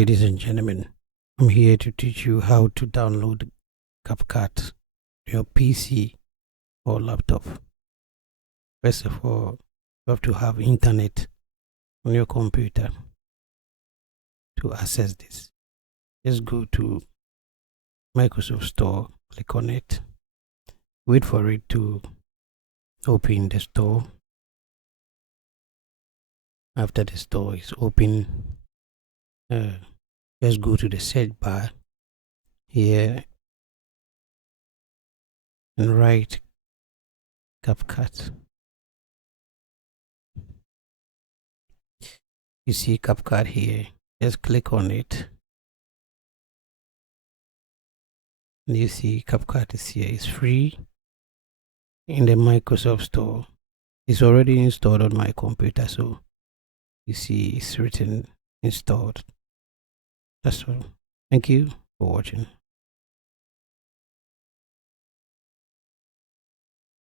Ladies and gentlemen, I'm here to teach you how to download CapCut to your PC or laptop. First of all, you have to have internet on your computer to access this. Just go to Microsoft Store, click on it, wait for it to open the store. After the store is open, just go to the search bar here and write CapCut. You see CapCut here, just click on it. And you see CapCut is here. It's free in the Microsoft Store. It's already installed on my computer, so you see it's written installed. That's all. Thank you for watching.